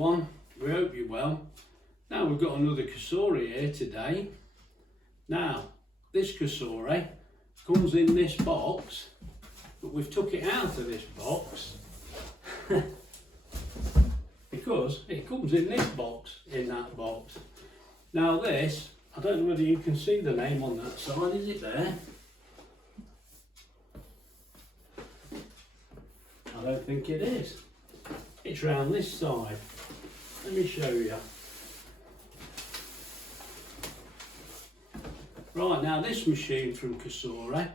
everyone, we hope you're well. Now we've got another Cosori here today. Now this Cosori comes in this box, but we've took it out of this box because it comes in this box, in that box. Now this, I don't know whether you can see the name on that side, is it there? I don't think it is. It's round this side. Let me show you. Right, now this machine from Cosori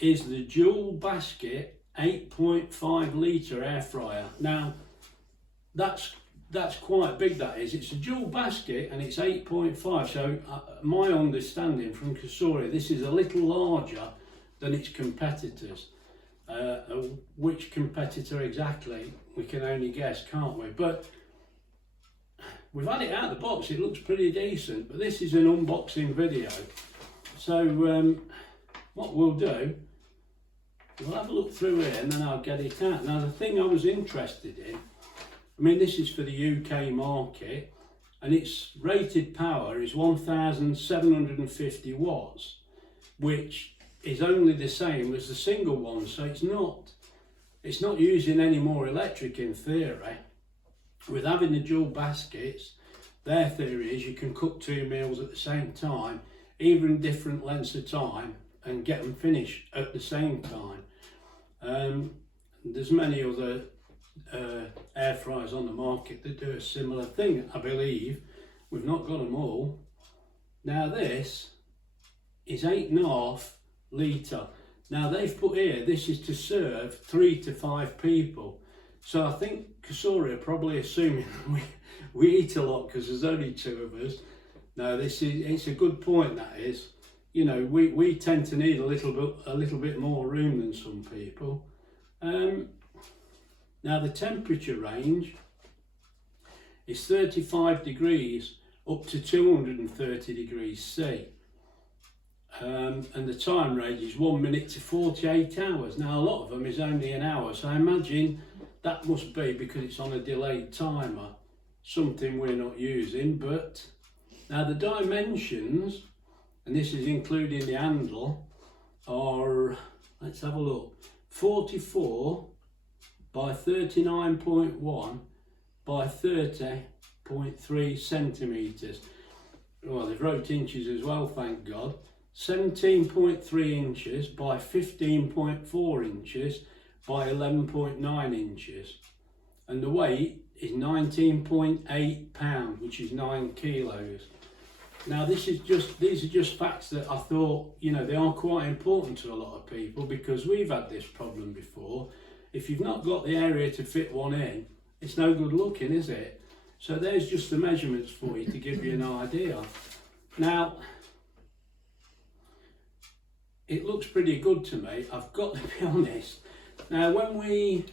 is the dual basket 8.5 litre air fryer. Now that's quite big, that is. It's a dual basket and it's 8.5, so my understanding from Cosori, this is a little larger than its competitors. Which competitor exactly, we can only guess, can't we? But we've had it out of the box, it looks pretty decent, but this is an unboxing video. So what we'll do, we'll have a look through here and then I'll get it out. Now the thing I was interested in, I mean this is for the UK market and its rated power is 1750 watts, which is only the same as the single one, so it's not using any more electric in theory. With having the dual baskets, their theory is you can cook 2 meals at the same time, even different lengths of time, and get them finished at the same time. There's many other air fryers on the market that do a similar thing, I believe. We've not got them all. Now this is 8.5 litre. Now they've put here, this is to serve 3 to 5 people. So I think Cosori are probably assuming we eat a lot because there's only 2 of us. No, it's a good point, that is. You know, we tend to need a little bit more room than some people. Now the temperature range is 35 degrees up to 230 degrees C. And the time range is 1 minute to 48 hours. Now a lot of them is only an hour, so I imagine that must be because it's on a delayed timer, something we're not using. But now the dimensions, and this is including the handle, are, let's have a look, 44 by 39.1 by 30.3 centimetres. Well, they've wrote inches as well, thank God. 17.3 inches by 15.4 inches by 11.9 inches, and the weight is 19.8 pounds, which is 9 kilos. Now these are just facts that I thought, you know, they are quite important to a lot of people, because we've had this problem before. If you've not got the area to fit one in, it's no good looking, is it? So there's just the measurements for you to give you an idea. Now it looks pretty good to me, I've got to be honest. Now when we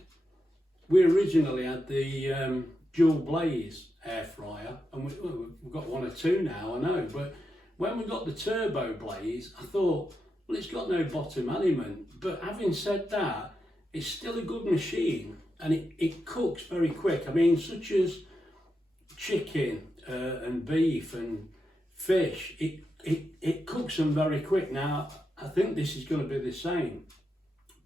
originally had the dual blaze air fryer, and we've got 1 or 2 now, I know, but when we got the turbo blaze, I thought, well, it's got no bottom element. But having said that, it's still a good machine and it cooks very quick. I mean, such as chicken and beef and fish, it cooks them very quick. Now I think this is going to be the same,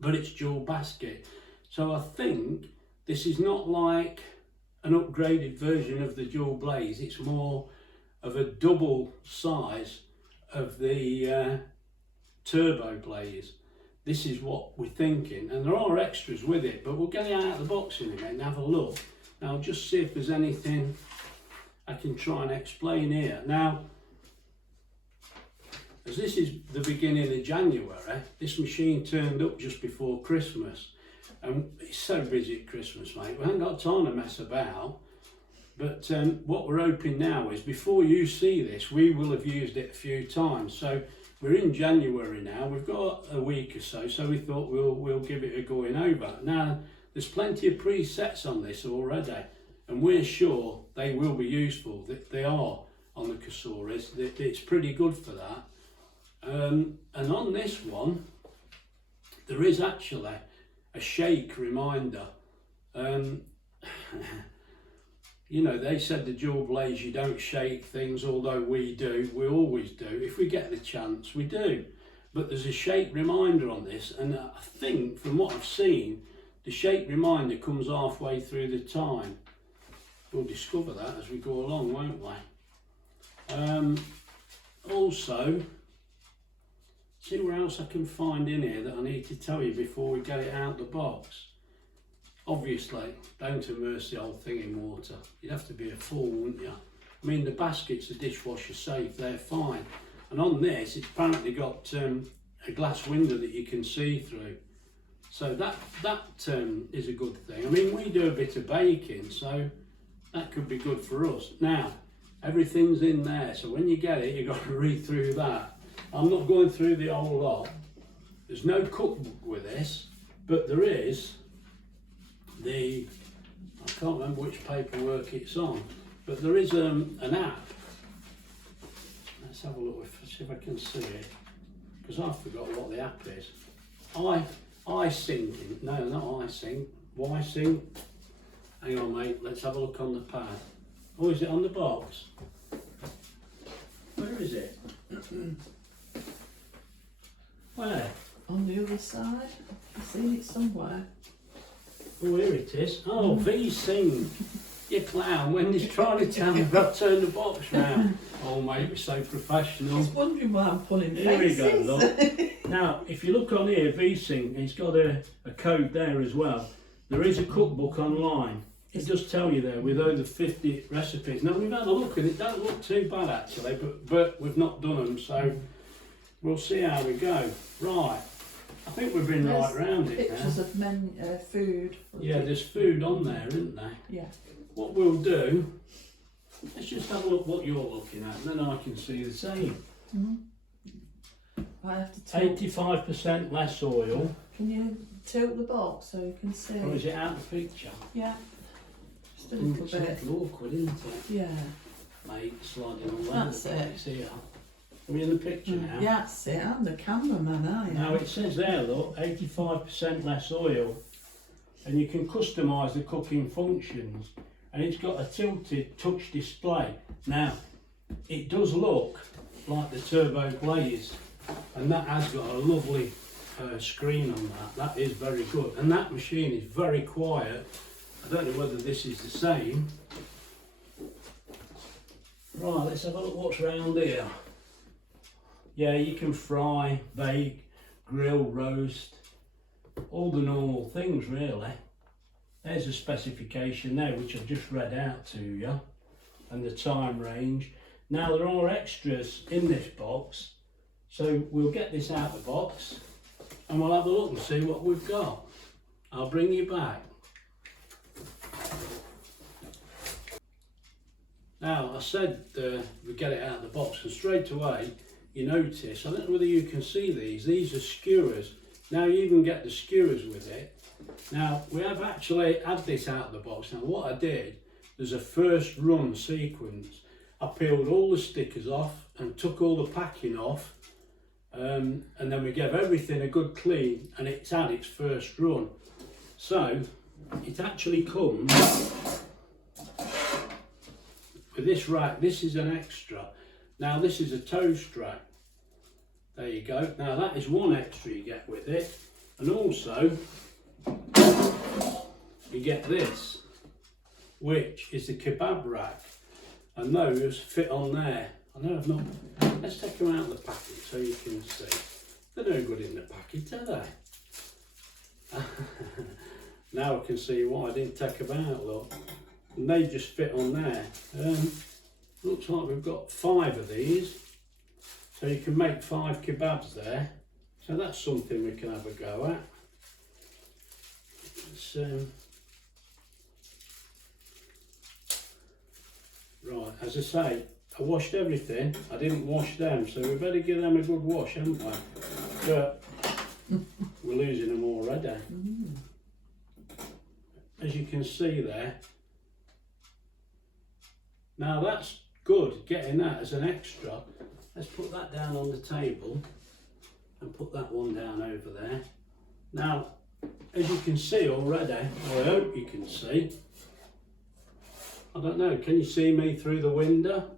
but it's dual basket. So I think this is not like an upgraded version of the dual blaze. It's more of a double size of the turbo blaze. This is what we're thinking, and there are extras with it, but we'll get it out of the box in a minute and have a look. Now I'll just see if there's anything I can try and explain here. Now, as this is the beginning of January, this machine turned up just before Christmas, and it's so busy at Christmas, mate. We haven't got time to mess about. But what we're hoping now is, before you see this, we will have used it a few times. So we're in January now, we've got a week or so, so we thought we'll give it a going over. Now, there's plenty of presets on this already, and we're sure they will be useful. They are on the Cosoris. It's pretty good for that. And on this one, there is actually a shake reminder. you know, they said the dual blades, you don't shake things, although we do, we always do. If we get the chance, we do. But there's a shake reminder on this, and I think from what I've seen, the shake reminder comes halfway through the time. We'll discover that as we go along, won't we? Also, see where else I can find in here that I need to tell you before we get it out the box. Obviously, don't immerse the whole thing in water. You'd have to be a fool, wouldn't you? I mean, the baskets are dishwasher safe, they're fine. And on this, it's apparently got a glass window that you can see through. So that is a good thing. I mean, we do a bit of baking, so that could be good for us. Now, everything's in there, so when you get it, you've got to read through that. I'm not going through the whole lot. There's no cookbook with this, but there is I can't remember which paperwork it's on, but there is an app. Let's have a look, see if I can see it, because I forgot what the app is. iSync, no, not iSync, YSync. Hang on, mate, let's have a look on the pad. Oh, is it on the box? Where is it? Where? On the other side. I've seen it somewhere. Oh, here it is. Oh, V-Sync. You clown, when he's trying to tell me about turn the box round. Oh, mate, we're so professional. I was wondering why I'm pulling Here we faces. go, look. Now, if you look on here, V-Sync, it's got a code there as well. There is a cookbook online. It does tell you there with over 50 recipes. Now, we've had a look and it don't look too bad actually, but we've not done them, so we'll see how we go. Right, I think we've been right round it now. Pictures of food. Yeah, there's food on there, isn't there? Yeah. What we'll do, let's just have a look what you're looking at, and then I can see the same. I have to tilt. 85% less oil. Can you tilt the box so you can see? Or is it out of the picture? Yeah. Just a little It's bit. awkward, isn't it? Yeah. Mate, sliding on That's level. it. See here. Are we in the picture now? Yeah, that's it. I'm the cameraman, aren't Now it says there, look, 85% less oil, and you can customise the cooking functions, and it's got a tilted touch display. Now, it does look like the turbo blades, and that has got a lovely screen on that. That is very good, and that machine is very quiet. I don't know whether this is the same. Right, let's have a look what's round here. Yeah, you can fry, bake, grill, roast, all the normal things really. There's a specification there which I've just read out to you, and the time range. Now there are extras in this box, so we'll get this out of the box and we'll have a look and see what we've got. I'll bring you back. Now I said we get it out of the box, and straight away you notice, I don't know whether you can see these are skewers. Now you even get the skewers with it. Now we have actually had this out of the box. Now what I did, there's a first run sequence. I peeled all the stickers off and took all the packing off, and then we gave everything a good clean, and it's had its first run. So it actually comes with this rack. This is an extra. Now this is a toast rack. There you go. Now that is one extra you get with it, and also you get this, which is the kebab rack, and those fit on there. I know I've not. Let's take them out of the packet so you can see. They're no good in the packet, are they? Now I can see why I didn't take them out. Look, and they just fit on there. Looks like we've got 5 of these, so you can make 5 kebabs there. So that's something we can have a go at. Right, as I say, I washed everything. I didn't wash them, so we better give them a good wash, haven't we? But we're losing them already. As you can see there. Now that's good, getting that as an extra. Let's put that down on the table and put that one down over there. Now, as you can see already, or I hope you can see, I don't know, can you see me through the window?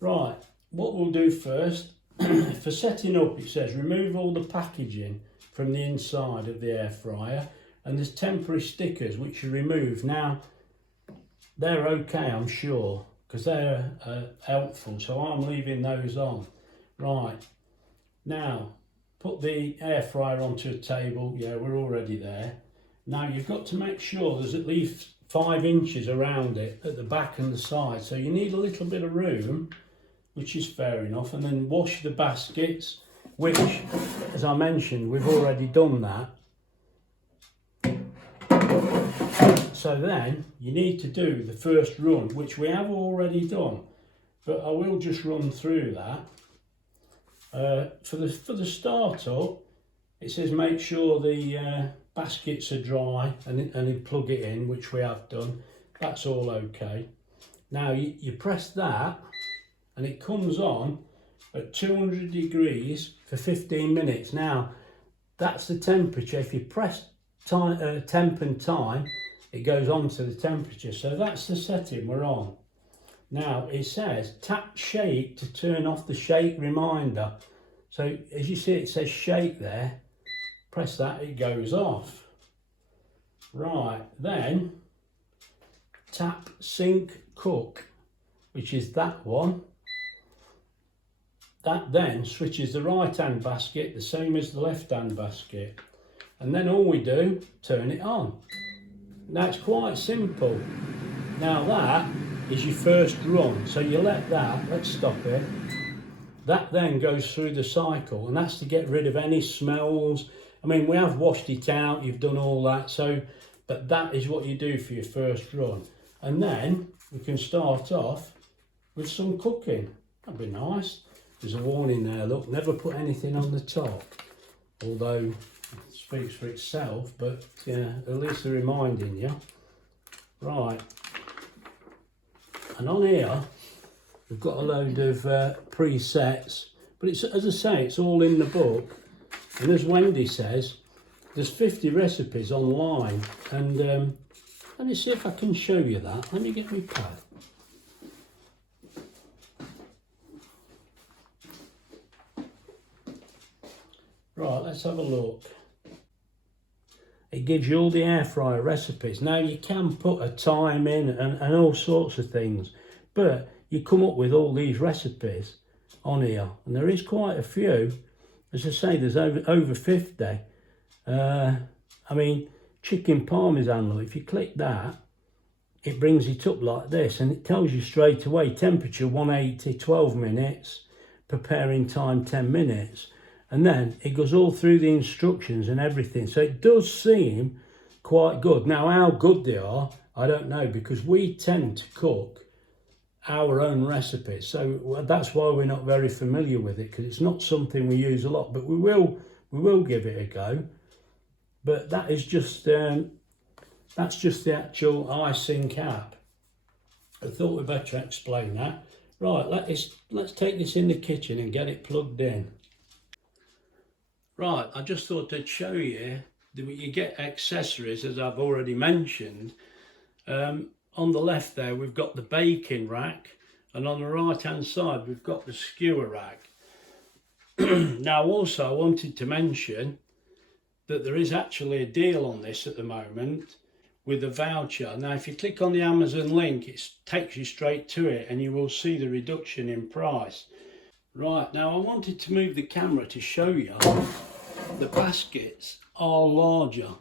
Right, what we'll do first, for setting up, it says remove all the packaging from the inside of the air fryer, and there's temporary stickers which you remove. Now, they're okay, I'm sure, because they're helpful, so I'm leaving those on. Right, now, put the air fryer onto a table. Yeah, we're already there. Now, you've got to make sure there's at least 5 inches around it at the back and the side, so you need a little bit of room, which is fair enough. And then wash the baskets, which, as I mentioned, we've already done that. So then you need to do the first run, which we have already done, but I will just run through that. For the start up, it says make sure the baskets are dry and then plug it in, which we have done. That's all okay. Now you press that and it comes on at 200 degrees for 15 minutes. Now that's the temperature. If you press temp and time, it goes on to the temperature. So that's the setting we're on. Now it says tap shake to turn off the shake reminder. So as you see, it says shake there. Press that, it goes off. Right, then tap sync cook, which is that one. That then switches the right hand basket the same as the left hand basket. And then all we do, turn it on. Now it's quite simple. Now that is your first run. So you let that, let's stop it. That then goes through the cycle, and that's to get rid of any smells. I mean, we have washed it out, you've done all that, so, but that is what you do for your first run. And then we can start off with some cooking. That'd be nice. There's a warning there, look, never put anything on the top. Although it speaks for itself, but yeah, at least they're reminding you. Right. And on here, we've got a load of presets, but it's, as I say, it's all in the book. And as Wendy says, there's 50 recipes online. And let me see if I can show you that. Let me get my pad. Right, let's have a look. It gives you all the air fryer recipes. Now you can put a time in and all sorts of things, but you come up with all these recipes on here, and there is quite a few. As I say, there's over 50. I mean, chicken parmesan, look, if you click that, it brings it up like this, and it tells you straight away, temperature 180, 12 minutes, preparing time 10 minutes. And then it goes all through the instructions and everything. So it does seem quite good. Now, how good they are, I don't know, because we tend to cook our own recipes. So that's why we're not very familiar with it, because it's not something we use a lot, but we will give it a go. But that is just, that's just the actual iSync app. I thought we'd better explain that. Right, let's take this in the kitchen and get it plugged in. Right, I just thought I'd show you that you get accessories, as I've already mentioned. On the left there, we've got the baking rack, and on the right hand side, we've got the skewer rack. Now, also, I wanted to mention that there is actually a deal on this at the moment with a voucher. Now, if you click on the Amazon link, it takes you straight to it, and you will see the reduction in price. Right, now I wanted to move the camera to show you the baskets are larger.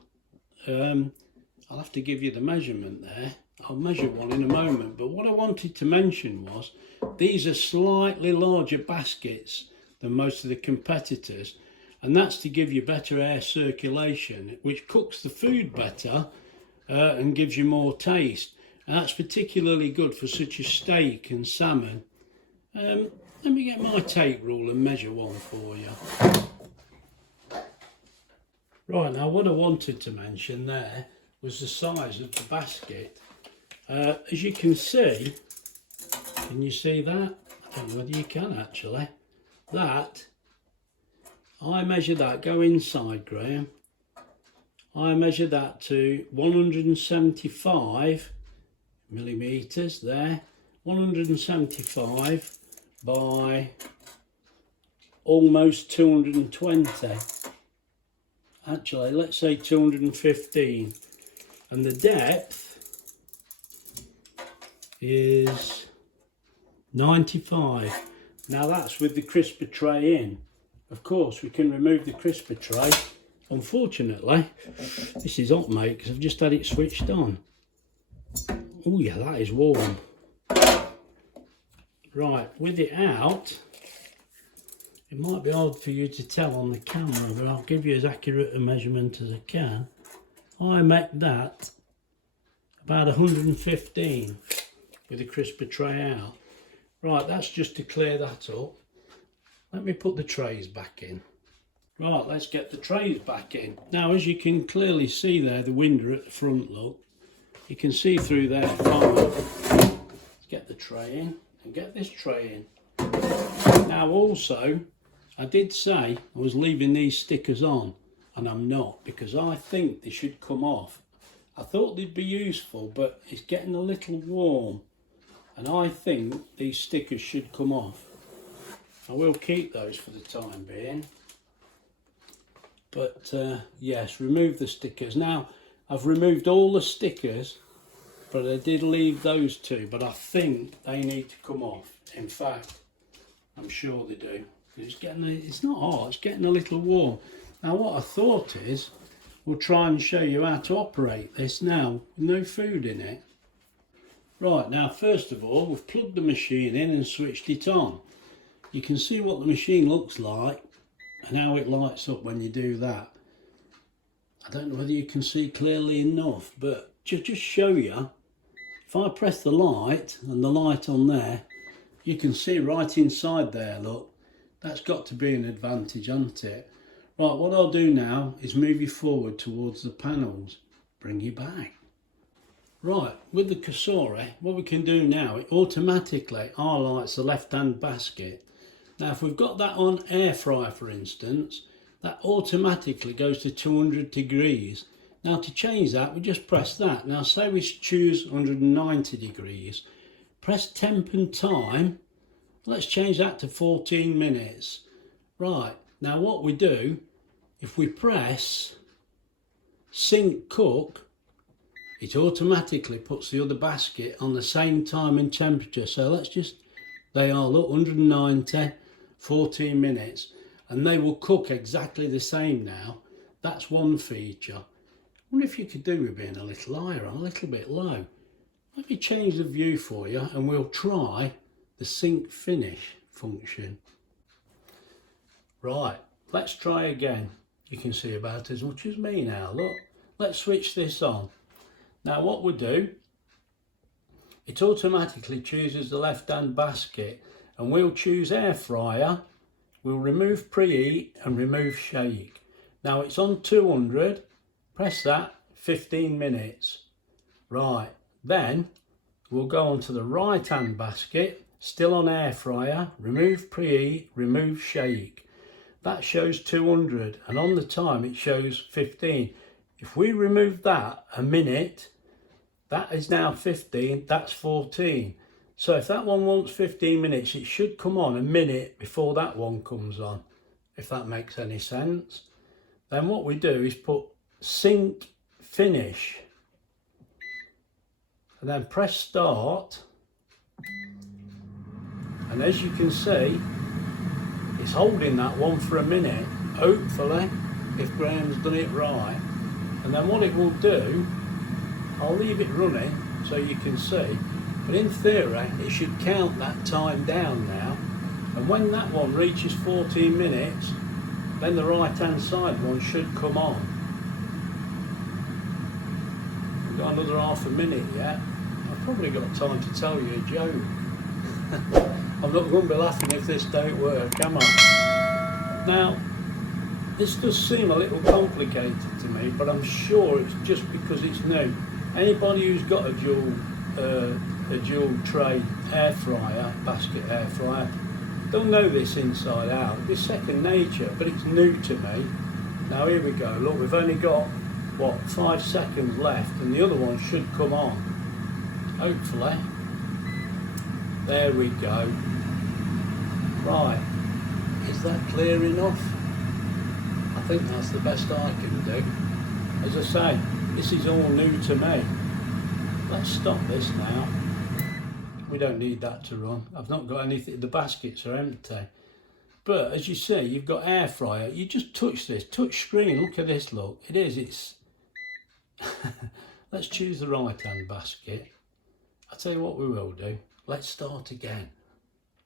I'll have to give you the measurement there. I'll measure one in a moment, but what I wanted to mention was these are slightly larger baskets than most of the competitors, and that's to give you better air circulation, which cooks the food better and gives you more taste. And that's particularly good for such as steak and salmon. Let me get my tape rule and measure one for you. Right, now what I wanted to mention there was the size of the basket. As you can you see that? I don't know whether you can actually. That, I measure that, go inside, Graham. I measure that to 175 millimeters there, 175 by almost 220. Actually, let's say 215, and the depth is 95. Now that's with the crisper tray in. Of course, we can remove the crisper tray. Unfortunately, this is hot, mate, because I've just had it switched on. Oh yeah, that is warm. Right, with it out, it might be hard for you to tell on the camera, but I'll give you as accurate a measurement as I can. I make that about 115 with the crisper tray out. Right, that's just to clear that up. Let me put the trays back in. Right, let's get the trays back in. Now, as you can clearly see there, the window at the front, look. You can see through there fine. Let's get the tray in and get this tray in. Now also, I did say I was leaving these stickers on, and I'm not, because I think they should come off. I thought they'd be useful, but it's getting a little warm, and I think these stickers should come off. I will keep those for the time being. But yes, remove the stickers. Now, I've removed all the stickers, but I did leave those two, but I think they need to come off. In fact, I'm sure they do. It's not hot, it's getting a little warm. Now what I thought is, we'll try and show you how to operate this now, with no food in it. Right, now first of all, we've plugged the machine in and switched it on. You can see what the machine looks like and how it lights up when you do that. I don't know whether you can see clearly enough, but just show you, if I press the light and the light on there, you can see right inside there, look. That's got to be an advantage, hasn't it? Right, what I'll do now is move you forward towards the panels, bring you back. Right, with the Cosori, what we can do now, it automatically highlights the left-hand basket. Now, if we've got that on air fryer, for instance, that automatically goes to 200 degrees. Now, to change that, we just press that. Now, say we choose 190 degrees. Press temp and time. Let's change that to 14 minutes. Right, now what we do, if we press sync cook, it automatically puts the other basket on the same time and temperature. So let's just, they are, look, 190, 14 minutes, and they will cook exactly the same now. That's one feature. I wonder if you could do with being a little higher, a little bit low. Let me change the view for you and we'll try the sync finish function. Right, let's try again. You can see about as much as me now, look. Let's switch this on. Now what we do, it automatically chooses the left-hand basket, and we'll choose air fryer, we'll remove preheat and remove shake. Now it's on 200, press that, 15 minutes. Right, then we'll go on to the right-hand basket, still on air fryer, remove preheat, remove shake. That shows 200, and on the time it shows 15. If we remove that a minute, that is now 15, that's 14. So if that one wants 15 minutes, it should come on a minute before that one comes on, if that makes any sense. Then what we do is put sync finish, and then press start. And as you can see, it's holding that one for a minute, hopefully, if Graham's done it right. And then what it will do, I'll leave it running so you can see, but in theory, it should count that time down now. And when that one reaches 14 minutes, then the right-hand side one should come on. We've got another half a minute yet. I've probably got time to tell you a joke. I'm not going to be laughing if this don't work, am I? Now, this does seem a little complicated to me, but I'm sure it's just because it's new. Anybody who's got a dual tray air fryer, basket air fryer, don't know this inside out. It's second nature, but it's new to me. Now here we go. Look, we've only got what, 5 seconds left, and the other one should come on, hopefully. There we go. Right, is that clear enough? I think that's the best I can do. As I say, this is all new to me. Let's stop this now. We don't need that to run. I've not got anything, the baskets are empty. But as you see, you've got air fryer. You just touch this, touch screen, look at this, look. It's let's choose the right hand basket. I'll tell you what we will do. Let's start again.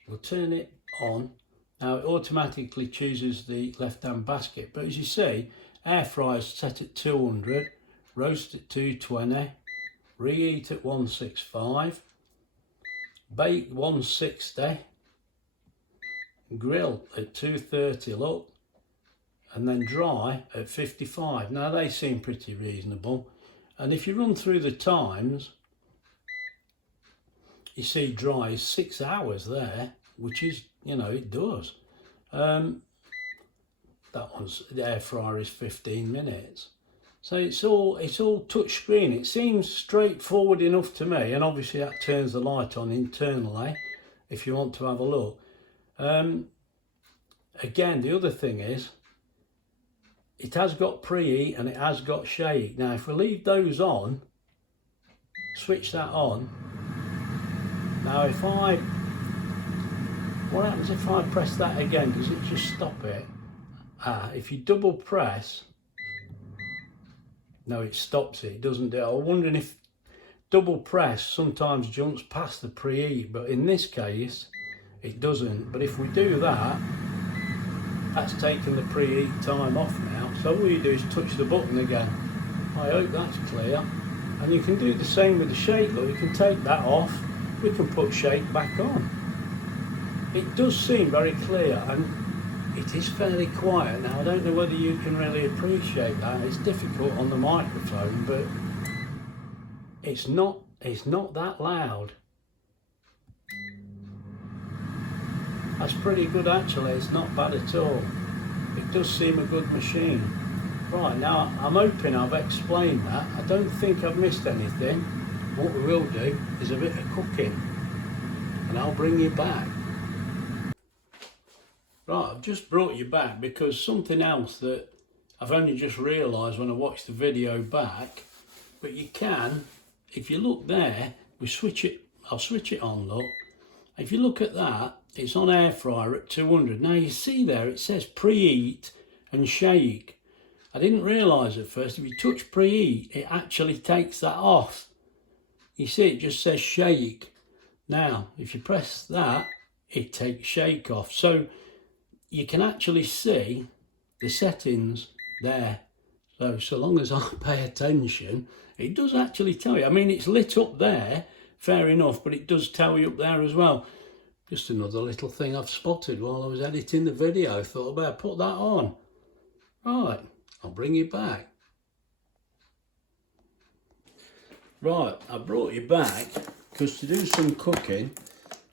We'll turn it on. Now it automatically chooses the left hand basket, but as you see, air fryer's set at 200, roast at 220, reheat at 165, bake 160, grill at 230, look, and then dry at 55. Now they seem pretty reasonable, and if you run through the times, you see dry is 6 hours there, which is, you know, it does. That one's, the air fryer is 15 minutes. So it's all touch screen. It seems straightforward enough to me, and obviously that turns the light on internally if you want to have a look. Again, the other thing is, it has got preheat and it has got shake. Now if we leave those on, switch that on. Now what happens if I press that again? Does it just stop it? If you double press, no, it stops it, it doesn't do it. I'm wondering if double press sometimes jumps past the preheat, but in this case, it doesn't. But if we do that, that's taken the preheat time off now. So all you do is touch the button again. I hope that's clear. And you can do the same with the shake, look, you can take that off, we can put shake back on. It does seem very clear, and it is fairly quiet. Now I don't know whether you can really appreciate that. It's difficult on the microphone, but it's not that loud. That's pretty good actually, it's not bad at all. It does seem a good machine. Right, now I'm hoping I've explained that. I don't think I've missed anything. What we will do is a bit of cooking, and I'll bring you back. Right, I've just brought you back because something else that I've only just realised when I watched the video back, but you can, if you look there, we switch it, I'll switch it on, look. If you look at that, it's on air fryer at 200. Now you see there, it says preheat and shake. I didn't realise at first, if you touch preheat, it actually takes that off. You see, it just says shake. Now, if you press that, it takes shake off. So you can actually see the settings there. So long as I pay attention, it does actually tell you. I mean, it's lit up there, fair enough, but it does tell you up there as well. Just another little thing I've spotted while I was editing the video. Thought I better put that on. Right, I'll bring you back. Right, I brought you back because to do some cooking,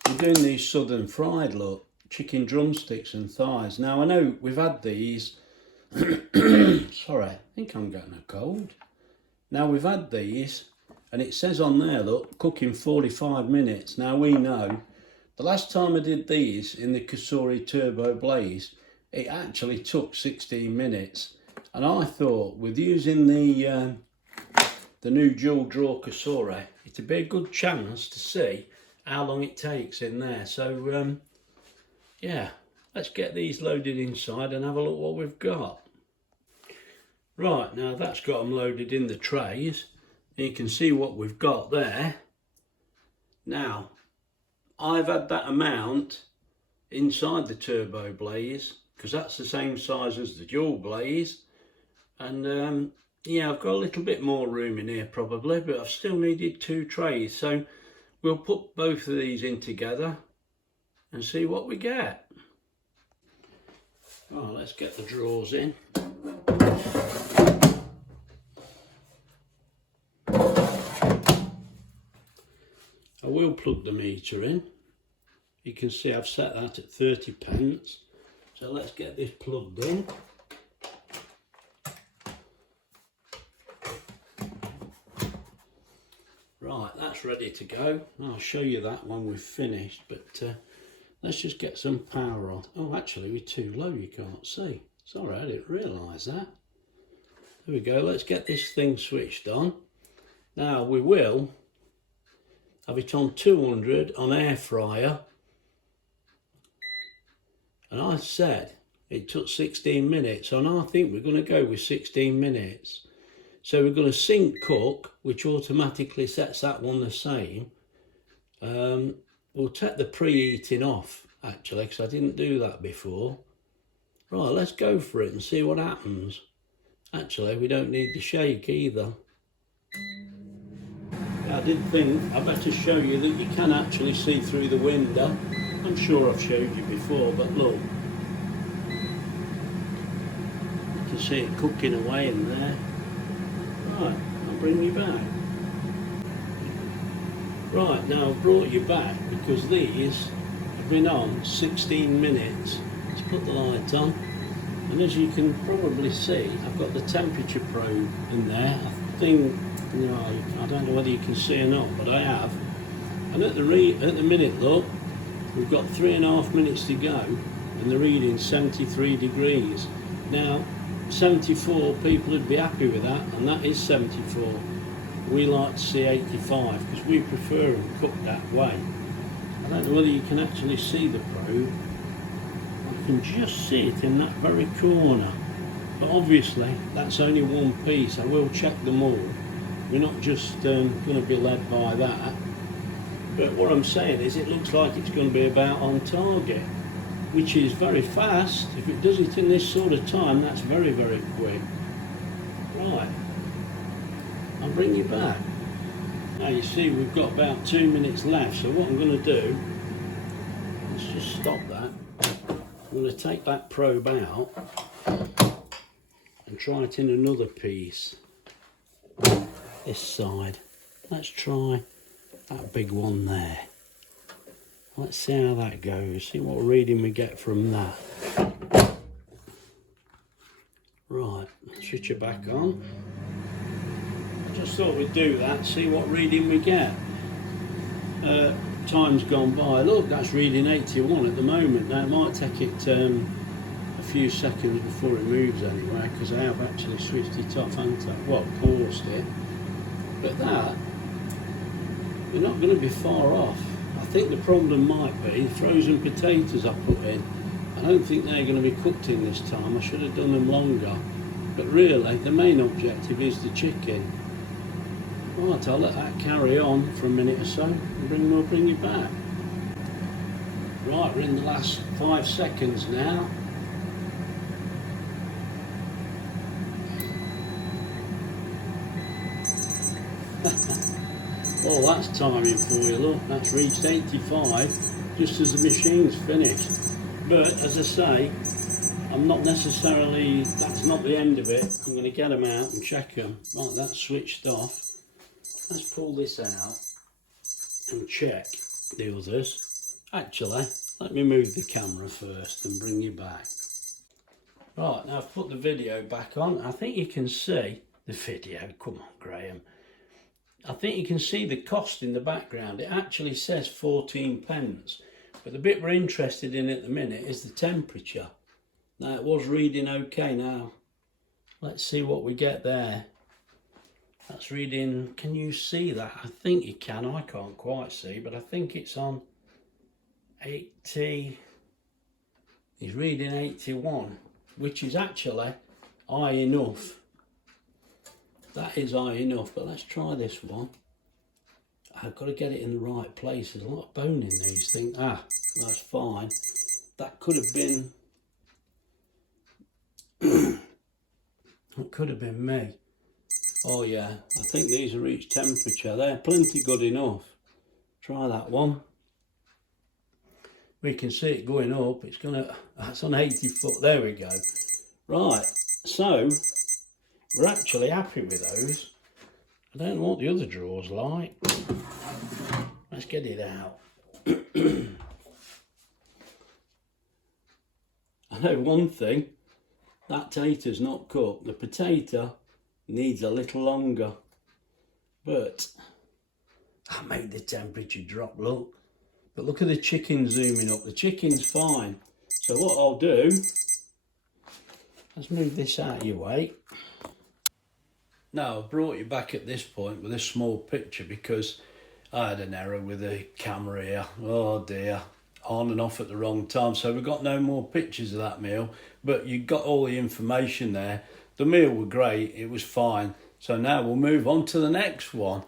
we're doing these southern fried, look, chicken drumsticks and thighs. Now I know we've had these, sorry, I think I'm getting a cold. Now we've had these, and it says on there, look, cooking 45 minutes. Now we know, the last time I did these in the Cosori Turbo Blaze, it actually took 16 minutes. And I thought with using the new dual draw Cosori, it'd be a good chance to see how long it takes in there. So yeah, let's get these loaded inside and have a look what we've got. Right, now that's got them loaded in the trays. You can see what we've got there. Now, I've had that amount inside the Turbo Blaze because that's the same size as the dual Blaze. And yeah, I've got a little bit more room in here probably, but I've still needed 2 trays. So we'll put both of these in together and see what we get. Oh, let's get the drawers in. I will plug the meter in. You can see I've set that at 30 pence. So let's get this plugged in. that's ready to go. I'll show you that when we've finished, but let's just get some power on. Oh, actually we're too low, you can't see. Sorry, I didn't realise that. There we go, let's get this thing switched on. Now we will have it on 200 on air fryer. And I said it took 16 minutes, and I think we're going to go with 16 minutes. So we're going to sync cook, which automatically sets that one the same. We'll take the preheating off, actually, because I didn't do that before. Right, let's go for it and see what happens. Actually, we don't need the shake either. I did think I better show you that you can actually see through the window. I'm sure I've showed you before, but look. You can see it cooking away in there. Right, I'll bring you back. Right, now I've brought you back because these have been on 16 minutes. Let's put the light on. And as you can probably see, I've got the temperature probe in there. I think, you know, I don't know whether you can see or not, but I have. And at the minute, look, we've got 3.5 minutes to go, and the reading's 73 degrees. Now, 74, people would be happy with that, and that is 74. We like to see 85 because we prefer them cooked that way. I don't know whether you can actually see the probe. I can just see it in that very corner. But obviously, that's only one piece. I will check them all. We're not just going to be led by that. But what I'm saying is it looks like it's going to be about on target, which is very fast. If it does it in this sort of time, that's very, very quick. Right, I'll bring you back. Now you see we've got about 2 minutes left, so what I'm going to do, let's just stop that. I'm going to take that probe out and try it in another piece. This side. Let's try that big one there. Let's see how that goes, see what reading we get from that. Right, switch it back on. I just thought we'd do that, see what reading we get. Time's gone by. Look, that's reading 81 at the moment. Now it might take it a few seconds before it moves anyway, because I have actually switched it off, haven't I? Well, paused it. But that, you're not going to be far off. I think the problem might be the frozen potatoes I put in. I don't think they're going to be cooked in this time. I should have done them longer. But really, the main objective is the chicken. Right, I'll let that carry on for a minute or so and we'll bring you back. Right, we're in the last 5 seconds now. Well, that's timing for you, look, that's reached 85 just as the machine's finished. But as I say, I'm not necessarily, that's not the end of it. I'm going to get them out and check them. Right, that's switched off. Let's pull this out and check the others. Actually, let me move the camera first and bring you back. Right, now I've put the video back on. I think you can see the video. Come on, Graham. I think you can see the cost in the background. It actually says 14 pence. But the bit we're interested in at the minute is the temperature. Now it was reading okay. Now let's see what we get there. That's reading, can you see that? I think you can, I can't quite see, but I think it's on 80, he's reading 81, which is actually high enough. That is high enough, but let's try this one. I've got to get it in the right place. There's a lot of bone in these things. Ah, that's fine. That could have been, it could have been me. Oh yeah, I think these are each temperature. They're plenty good enough. Try that one. We can see it going up. It's gonna, that's on 80 foot. There we go. Right, so we're actually happy with those. I don't know what the other drawer's like. Let's get it out. I know one thing, that tatter's not cooked. The potato needs a little longer, but I made the temperature drop, look. But look at the chicken zooming up. The chicken's fine. So what I'll do, let's move this out of your way. Now I've brought you back at this point with a small picture because I had an error with the camera here. Oh dear. On and off at the wrong time. So we've got no more pictures of that meal. But you got all the information there. The meal was great. It was fine. So now we'll move on to the next one.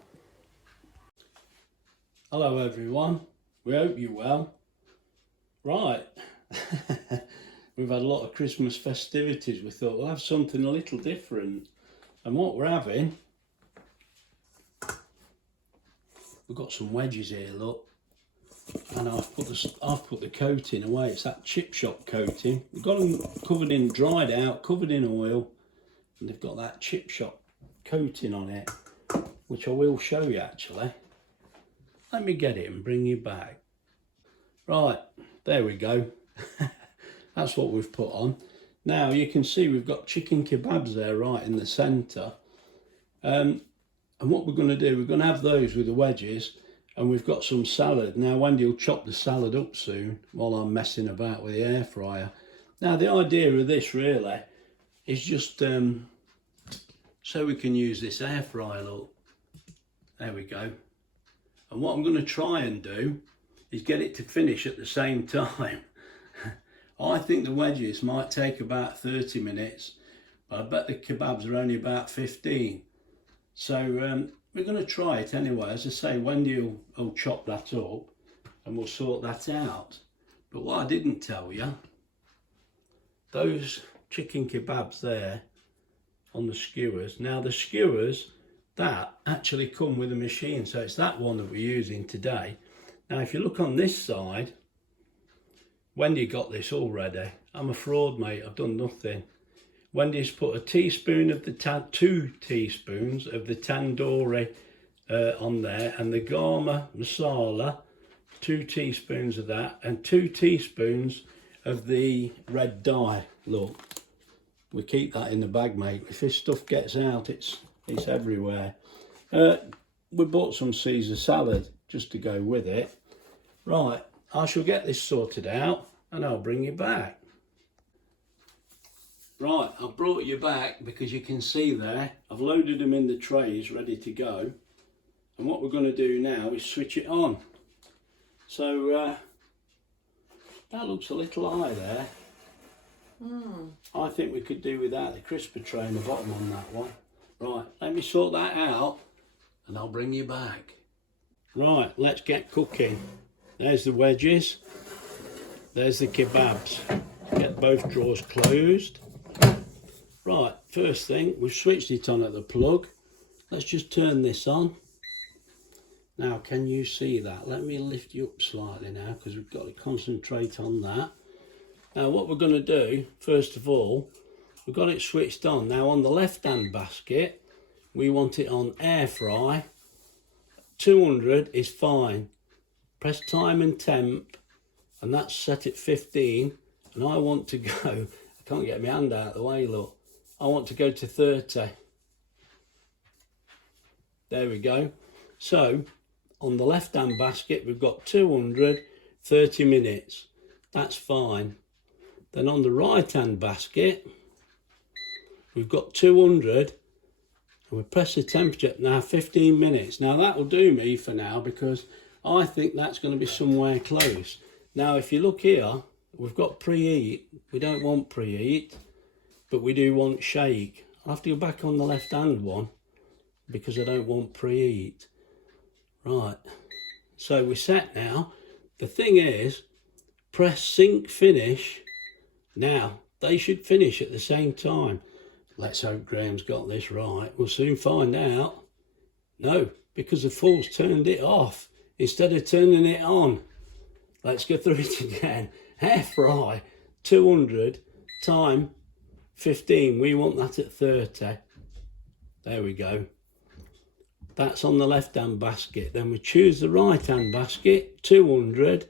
Hello everyone. We hope you're well. Right. We've had a lot of Christmas festivities. We thought we'll have something a little different. And what we're having, we've got some wedges here, look. And I've put the coating away. It's that chip shop coating. We've got them covered in, dried out, covered in oil, and they've got that chip shop coating on it, which I will show you actually. Let me get it and bring you back. Right, there we go. That's what we've put on. Now you can see we've got chicken kebabs there right in the centre. And what we're going to do, we're going to have those with the wedges, and we've got some salad. Now Wendy will chop the salad up soon while I'm messing about with the air fryer. Now the idea of this really is just so we can use this air fryer, look. There we go. And what I'm going to try and do is get it to finish at the same time. I think the wedges might take about 30 minutes, but I bet the kebabs are only about 15. So we're going to try it anyway. As I say, Wendy will chop that up and we'll sort that out. But what I didn't tell you, those chicken kebabs there on the skewers. Now the skewers, that actually come with a machine. So it's that one that we're using today. Now if you look on this side, Wendy got this all ready. I'm a fraud, mate. I've done nothing. Wendy's put a teaspoon of the 2 teaspoons of the tandoori on there, and the garam masala, 2 teaspoons of that, and 2 teaspoons of the red dye. Look, we keep that in the bag, mate. If this stuff gets out, it's everywhere. We bought some Caesar salad just to go with it. Right, I shall get this sorted out and I'll bring you back. Right, I've brought you back because you can see there, I've loaded them in the trays ready to go. And what we're going to do now is switch it on. So that looks a little high there. I think we could do without the crisper tray in the bottom on that one. Right, let me sort that out and I'll bring you back. Right, let's get cooking. There's the wedges. There's the kebabs. Get both drawers closed. Right, first thing, we've switched it on at the plug. Let's just turn this on. Now, can you see that? Let me lift you up slightly now because we've got to concentrate on that. Now, what we're going to do, first of all, we've got it switched on. Now, on the left-hand basket, we want it on air fry. 200 is fine. Press time and temp, and that's set at 15. And I want to go, I can't get my hand out of the way, look. I want to go to 30. There we go. So, on the left-hand basket, we've got 200, 30 minutes. That's fine. Then on the right-hand basket, we've got 200, and we press the temperature now 15 minutes. Now that will do me for now because I think that's going to be somewhere close. Now if you look here, we've got preheat. We don't want preheat, but we do want shake. I'll have to go back on the left hand one because I don't want preheat. Right, so we're set now. The thing is, press sync finish. Now they should finish at the same time. Let's hope Graham's got this right. We'll soon find out. No, because the fool's turned it off instead of turning it on. Let's go through it again. Air fry, 200, time 15. We want that at 30. There we go. That's on the left-hand basket. Then we choose the right-hand basket, 200,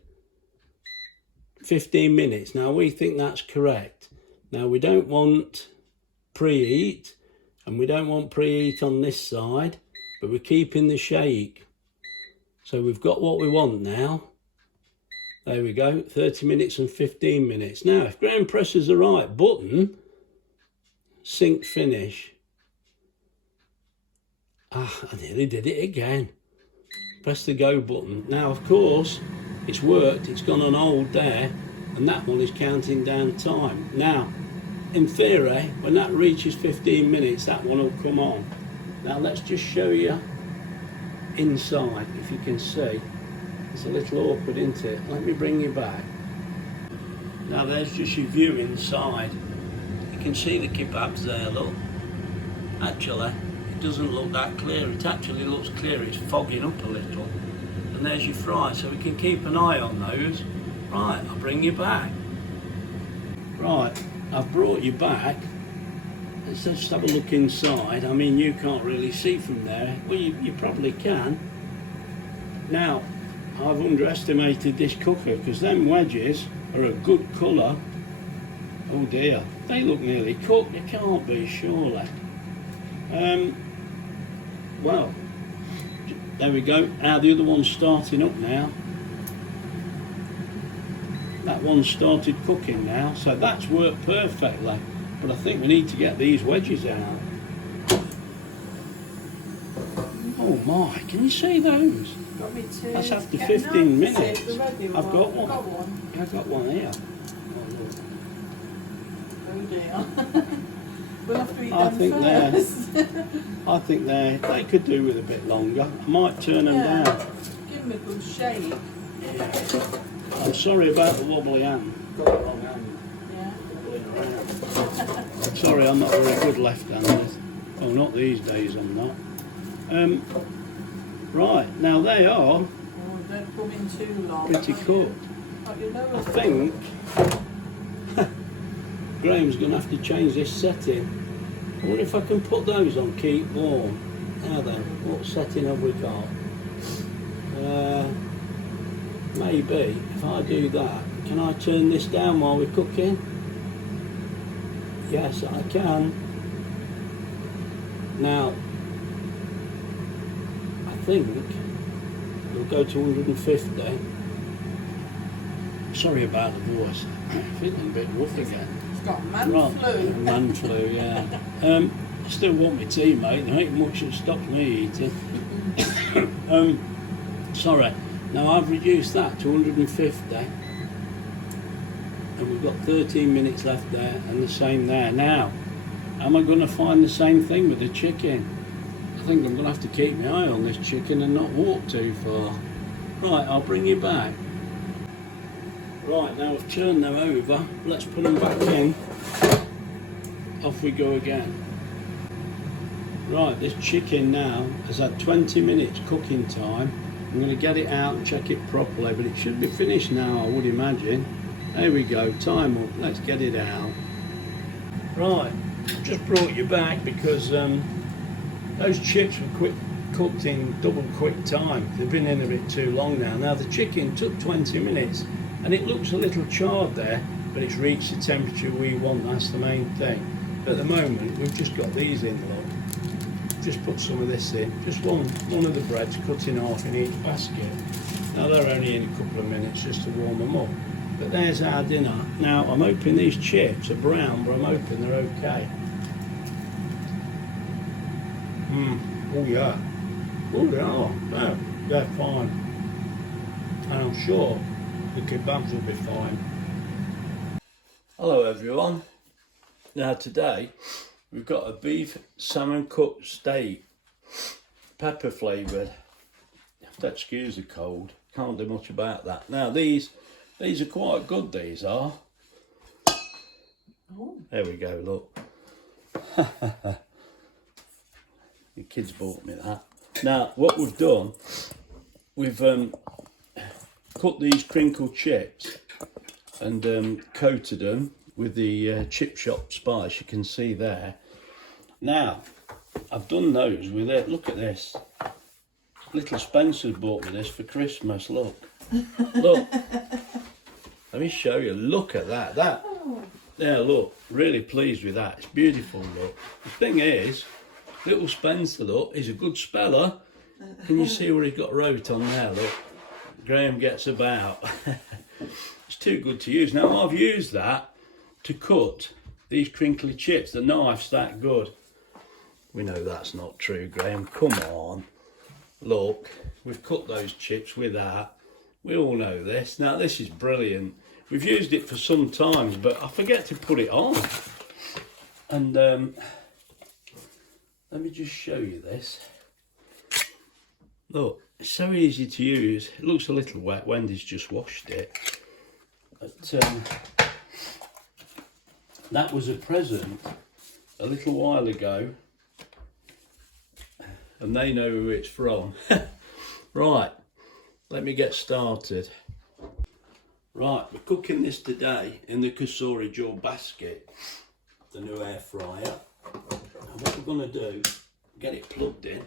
15 minutes. Now we think that's correct. Now we don't want preheat, and we don't want preheat on this side, but we're keeping the shake. So we've got what we want now. There we go, 30 minutes and 15 minutes. Now, if Graham presses the right button, sync finish. I nearly did it again. Press the go button. Now, of course, it's worked. It's gone on hold there, and that one is counting down time. Now, in theory, when that reaches 15 minutes, that one will come on. Now, let's just show you inside, if you can see. It's a little awkward, isn't it? Let me bring you back. Now, there's just your view inside. You can see the kebabs there, look. Actually, it doesn't look that clear. It actually looks clear. It's fogging up a little. And there's your fry, so we can keep an eye on those. Right, I'll bring you back. Right, I've brought you back. Let's just have a look inside. I mean, you can't really see from there. Well, you probably can. Now, I've underestimated this cooker because them wedges are a good colour. Oh dear, they look nearly cooked. They can't be, surely. Well, there we go. Now the other one's starting up now. That one started cooking now, so that's worked perfectly. But I think we need to get these wedges out. Oh my, can you see those? That's after 15 minutes. I've got one. Yeah, I've got one here. Oh dear. We'll have to eat them first. I think they could do with a bit longer. I might turn them down. Give them a good shake. Yeah. I'm sorry about the wobbly hand. Got a long hand. Yeah. Wobbling around. Sorry, I'm not very good left-handed. Oh, not these days I'm not. Right, now they are Oh, don't come in too long. pretty cooked. I think Graham's going to have to change this setting. I wonder if I can put those on keep warm. Now then, what setting have we got? Maybe, if I do that, can I turn this down while we're cooking? Yes, I can. Now, I think we'll go to 150. Sorry about the voice. Feeling a bit rough again. It's got man flu. Man flu, yeah. I still want my tea, mate. There ain't much that stops me eating. Sorry. Now I've reduced that to 150. And we've got 13 minutes left there and the same there. Now, am I going to find the same thing with the chicken? I think I'm going to have to keep my eye on this chicken and not walk too far. Right, I'll bring you back. Right, now I've turned them over. Let's put them back in. Off we go again. Right, this chicken now has had 20 minutes cooking time. I'm going to get it out and check it properly, but it should be finished now, I would imagine. There we go, time up, let's get it out. Right, just brought you back because those chips were cooked in double quick time. They've been in a bit too long now. Now the chicken took 20 minutes and it looks a little charred there, but it's reached the temperature we want, that's the main thing. At the moment, we've just got these in, look. Just put some of this in, just one of the breads cut in half in each basket. Now they're only in a couple of minutes just to warm them up. But there's our dinner. Now I'm hoping these chips are brown, but I'm hoping they're okay. Oh yeah. Oh they are. No, they're fine. And I'm sure the kebabs will be fine. Hello everyone. Now today we've got a beef salmon cooked steak, pepper flavoured. You have to excuse the cold, can't do much about that. Now these are quite good, these are. Oh. There we go, look. The kids bought me that. Now what we've done, we've cut these crinkle chips and coated them with the chip shop spice, you can see there. Now, I've done those with it. Look at this. Little Spencer's bought me this for Christmas, look. Look. Let me show you, look at that. Yeah, look, really pleased with that. It's beautiful, look. The thing is, little Spencer, look, he's a good speller. Can you see where he's got rote on there? Look, Graham gets about. It's too good to use. Now I've used that to cut these crinkly chips. The knife's that good. We know that's not true, Graham. Come on. Look, we've cut those chips with that. We all know this. Now this is brilliant. We've used it for some times, but I forget to put it on. And let me just show you this. Look, it's so easy to use. It looks a little wet. Wendy's just washed it. But that was a present a little while ago, and they know who it's from. Right, let me get started. Right, we're cooking this today in the Cosori dual basket, the new air fryer. And what we're going to do, get it plugged in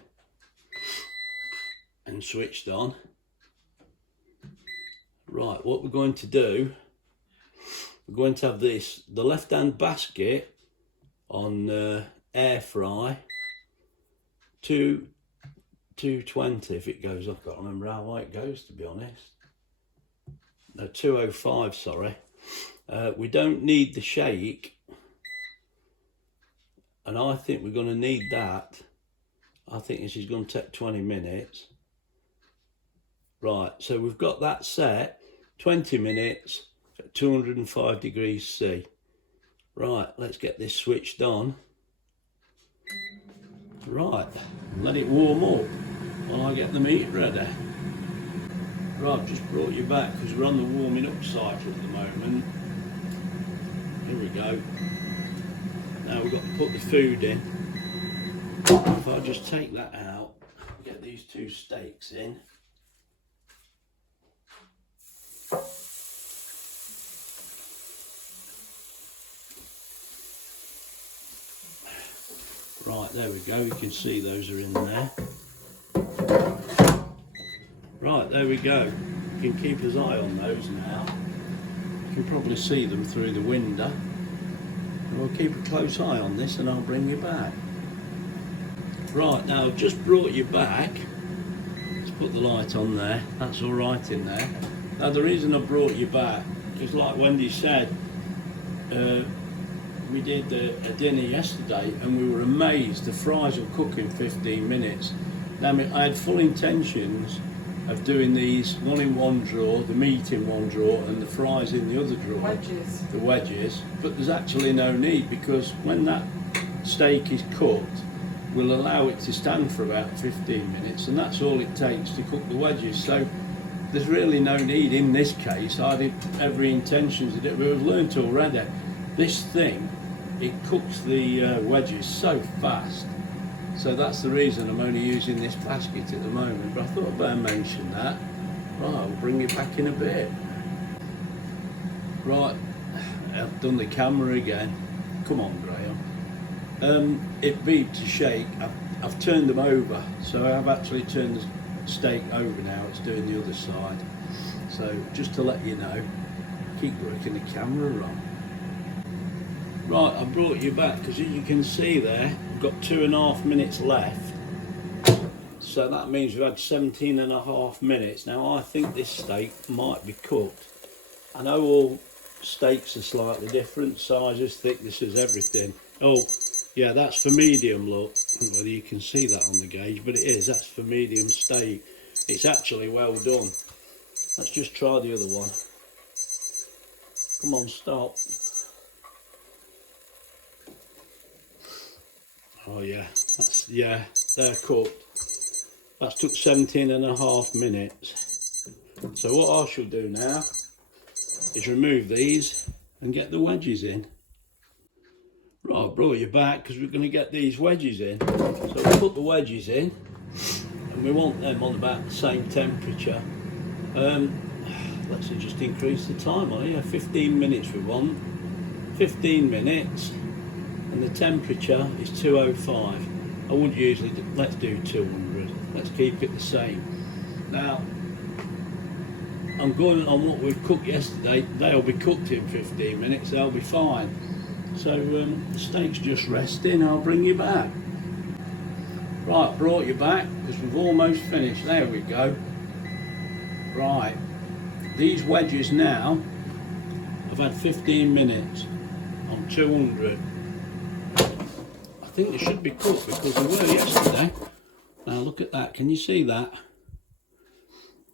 and switched on. Right, what we're going to do, we're going to have this, the left hand basket on air fry 220 if it goes. I can't remember how high it goes, to be honest. No, 205, sorry. We don't need the shake, and I think we're going to need that. I think this is going to take 20 minutes. Right, so we've got that set, 20 minutes at 205 degrees C. Right, let's get this switched on. Right, let it warm up while I get the meat ready. Right, I've just brought you back because we're on the warming up cycle at the moment. Here we go. Now we've got to put the food in. If I just take that out, get these two steaks in. Right, there we go, you can see those are in there. Right, there we go. You can keep his eye on those now. You can probably see them through the window. And we'll keep a close eye on this and I'll bring you back. Right, now I've just brought you back. Let's put the light on there. That's all right in there. Now the reason I brought you back, because like Wendy said, we did a dinner yesterday and we were amazed. The fries will cook in 15 minutes. Now I had full intentions of doing these one in one drawer, the meat in one drawer and the fries in the other drawer. Wedges. The wedges. But there's actually no need, because when that steak is cooked, we'll allow it to stand for about 15 minutes and that's all it takes to cook the wedges. So there's really no need in this case. I had every intention to do it, but we've learnt already. This thing, it cooks the wedges so fast. So that's the reason I'm only using this basket at the moment. But I thought I'd better mention that. Right, I'll bring it back in a bit. Right, I've done the camera again. Come on, Graham. It beeped to shake. I've turned them over. So I've actually turned the steak over now. It's doing the other side. So just to let you know, keep working the camera on. Right, I brought you back because as you can see there, we've got 2.5 minutes left. So that means we've had 17.5 minutes. Now I think this steak might be cooked. I know all steaks are slightly different, sizes, thicknesses, everything. Oh, yeah, that's for medium, look. I don't know whether you can see that on the gauge, but it is, that's for medium steak. It's actually well done. Let's just try the other one. Come on, stop. Oh yeah, they're cooked. That's took 17.5 minutes. So what I shall do now is remove these and get the wedges in. Right, I've brought you back because we're going to get these wedges in. So we'll put the wedges in and we want them on about the same temperature. Let's just increase the time on here. 15 minutes we want. 15 minutes. And the temperature is 205. I wouldn't usually do, let's do 200. Let's keep it the same. Now, I'm going on what we've cooked yesterday. They'll be cooked in 15 minutes. They'll be fine. So the steak's just resting. I'll bring you back. Right, brought you back because we've almost finished. There we go. Right, these wedges now, I've had 15 minutes on 200. I think they should be cooked because they were yesterday. Now look at that, can you see that?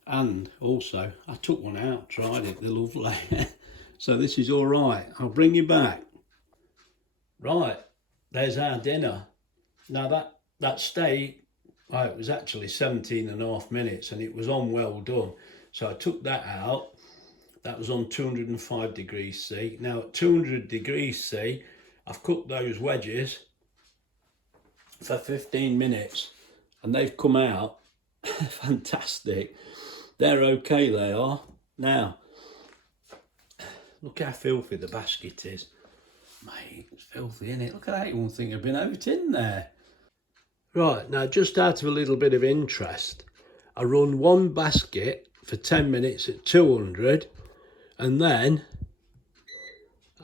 And also, I took one out, tried it, they're lovely. So this is all right. I'll bring you back. Right, there's our dinner. Now that steak, well, it was actually 17.5 minutes and it was on well done. So I took that out. That was on 205 degrees C. Now at 200 degrees C, I've cooked those wedges for 15 minutes and they've come out fantastic. They're okay, they are. Now, look how filthy the basket is. Mate, it's filthy, isn't it? Look at that, you won't think I've been out in there. Right, now just out of a little bit of interest, I run one basket for 10 minutes at 200 and then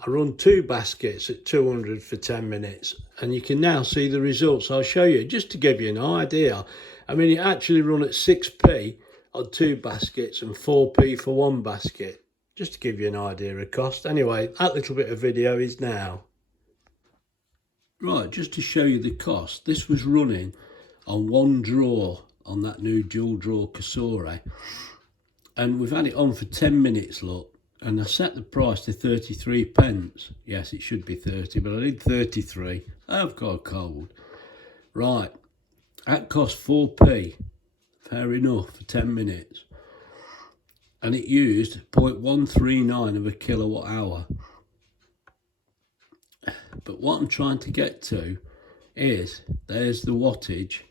I run two baskets at 200 for 10 minutes and you can now see the results. I'll show you just to give you an idea. I mean, it actually run at 6p on two baskets and 4p for one basket. Just to give you an idea of cost. Anyway, that little bit of video is now. Right, just to show you the cost, this was running on one drawer on that new dual drawer Cosori. And we've had it on for 10 minutes, look. And I set the price to 33 pence. Yes, it should be 30, but I did 33. I've got a cold. Right, that cost 4p. Fair enough for 10 minutes. And it used 0.139 of a kilowatt hour. But what I'm trying to get to is, there's the wattage,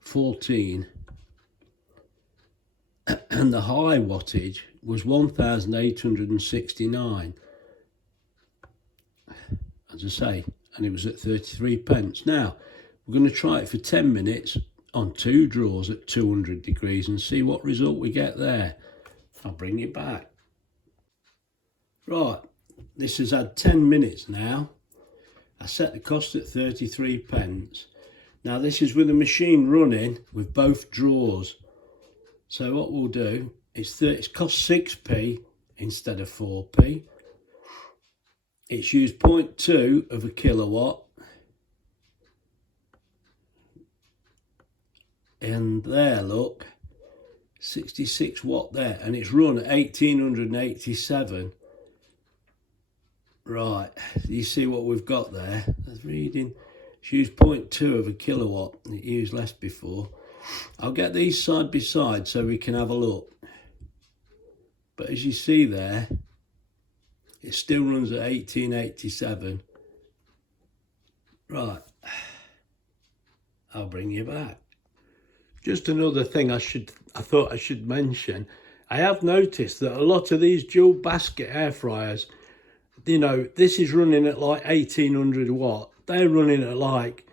14, and the high wattage was 1,869, as I say, and it was at 33 pence. Now, we're going to try it for 10 minutes on two drawers at 200 degrees and see what result we get there. I'll bring it back. Right, this has had 10 minutes now. I set the cost at 33 pence. Now this is with a machine running with both drawers. So what we'll do is it's cost 6p instead of 4p. It's used 0.2 of a kilowatt. And there, look, 66 watt there, and it's run at 1887. Right, you see what we've got there? That's reading. It's used 0.2 of a kilowatt. It used less before. I'll get these side by side so we can have a look. But as you see there, it still runs at 1887. Right, I'll bring you back. Just another thing I thought I should mention. I have noticed that a lot of these dual basket air fryers, you know, this is running at like 1800 watt. They're running at like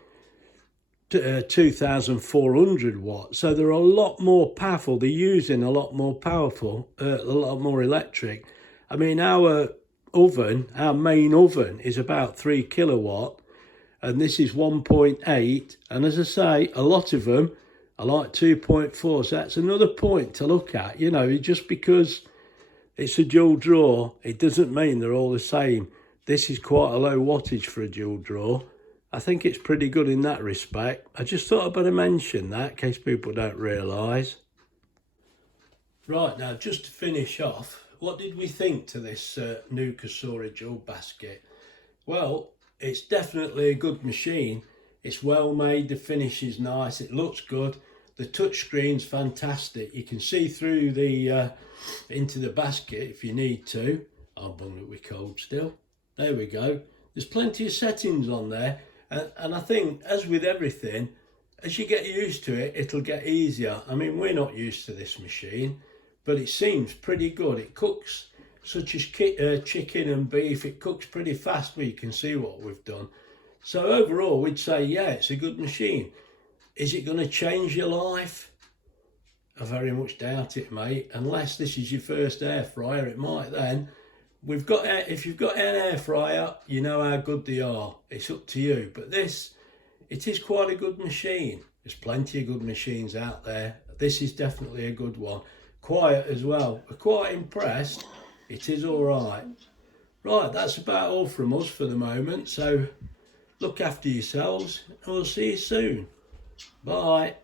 2400 watts. So they're a lot more powerful. They're using a lot more powerful, a lot more electric. I mean, our oven, our main oven is about 3 kilowatt and this is 1.8. And as I say, a lot of them are like 2.4. So that's another point to look at. You know, just because it's a dual drawer, it doesn't mean they're all the same. This is quite a low wattage for a dual drawer. I think it's pretty good in that respect. I just thought I'd better mention that in case people don't realise. Right, now just to finish off, what did we think to this new Cosori dual basket? Well, it's definitely a good machine. It's well made, the finish is nice, it looks good. The touch screen's fantastic. You can see through the into the basket if you need to. I'll bung it with cold still. There we go. There's plenty of settings on there. And I think, as with everything, as you get used to it, it'll get easier. I mean, we're not used to this machine, but it seems pretty good. It cooks such as chicken and beef. It cooks pretty fast, where you can see what we've done. So overall, we'd say, yeah, it's a good machine. Is it going to change your life? I very much doubt it, mate. Unless this is your first air fryer, it might then. If you've got an air fryer, you know how good they are. It's up to you. But this it is quite a good machine. There's plenty of good machines out there. This is definitely a good one. Quiet as well. We're quite impressed. It is all right. Right, that's about all from us for the moment. So look after yourselves and we'll see you soon. Bye.